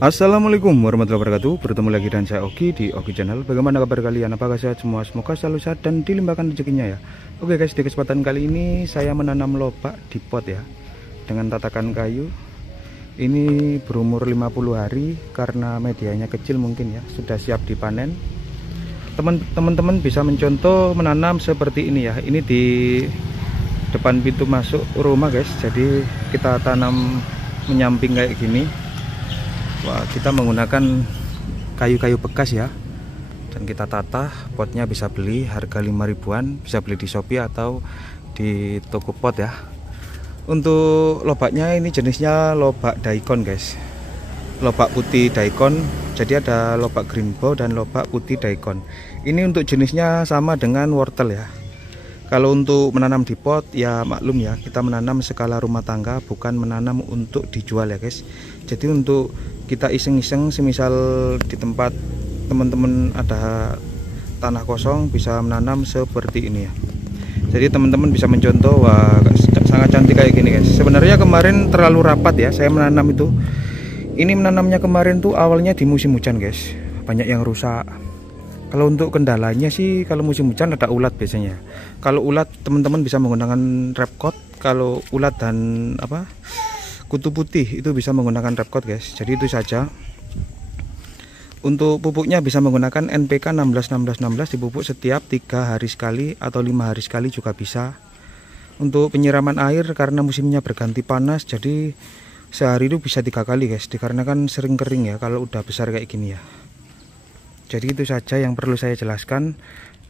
Assalamualaikum warahmatullahi wabarakatuh. Bertemu lagi dengan saya Oki di Oki Channel. Bagaimana kabar kalian? Apakah sehat semua? Semoga selalu sehat dan dilimpahkan rezekinya ya. Oke guys, di kesempatan kali ini saya menanam lobak di pot ya, dengan tatakan kayu. Ini berumur 50 hari karena medianya kecil mungkin ya, sudah siap dipanen. Teman-teman bisa mencontoh menanam seperti ini ya. Ini di depan pintu masuk rumah guys. Jadi kita tanam menyamping kayak gini. Wah, kita menggunakan kayu-kayu bekas ya, dan kita tata. Potnya bisa beli harga 5 ribuan, bisa beli di Shopee atau di toko pot ya. Untuk lobaknya ini jenisnya lobak daikon guys, lobak putih daikon. Jadi ada lobak green bow dan lobak putih daikon. Ini untuk jenisnya sama dengan wortel ya. Kalau untuk menanam di pot ya maklum ya, kita menanam skala rumah tangga, bukan menanam untuk dijual ya guys. Jadi untuk kita iseng-iseng, semisal di tempat teman-teman ada tanah kosong, bisa menanam seperti ini ya. Jadi teman-teman bisa mencontoh. Wah, sangat cantik kayak gini guys. Sebenarnya kemarin terlalu rapat ya saya menanam itu. Ini menanamnya kemarin tuh awalnya di musim hujan guys, banyak yang rusak. Kalau untuk kendalanya sih, kalau musim hujan ada ulat biasanya. Kalau ulat teman-teman bisa menggunakan repcot. Kalau ulat dan kutu putih itu bisa menggunakan repcot guys. Jadi itu saja. Untuk pupuknya bisa menggunakan NPK 16-16-16, dipupuk setiap 3 hari sekali atau 5 hari sekali juga bisa. Untuk penyiraman air karena musimnya berganti panas, jadi sehari itu bisa 3 kali guys, dikarenakan sering kering ya kalau udah besar kayak gini ya. Jadi itu saja yang perlu saya jelaskan.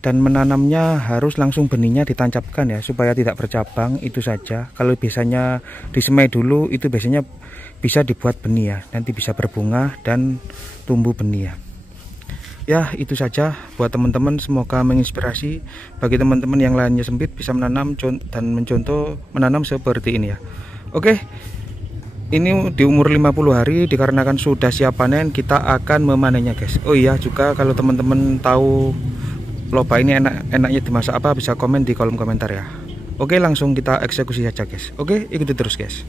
Dan menanamnya harus langsung benihnya ditancapkan ya, supaya tidak bercabang. Itu saja. Kalau biasanya disemai dulu, itu biasanya bisa dibuat benih ya, nanti bisa berbunga dan tumbuh benih ya. Ya itu saja buat teman-teman, semoga menginspirasi bagi teman-teman yang lainnya sempit bisa menanam dan mencontoh menanam seperti ini ya. Oke, ini di umur 50 hari dikarenakan sudah siap panen, kita akan memanennya guys. Oh iya juga, kalau teman-teman tahu lobak ini enaknya dimasak apa, bisa komen di kolom komentar ya. Oke, langsung kita eksekusi saja guys. Oke, ikuti terus guys.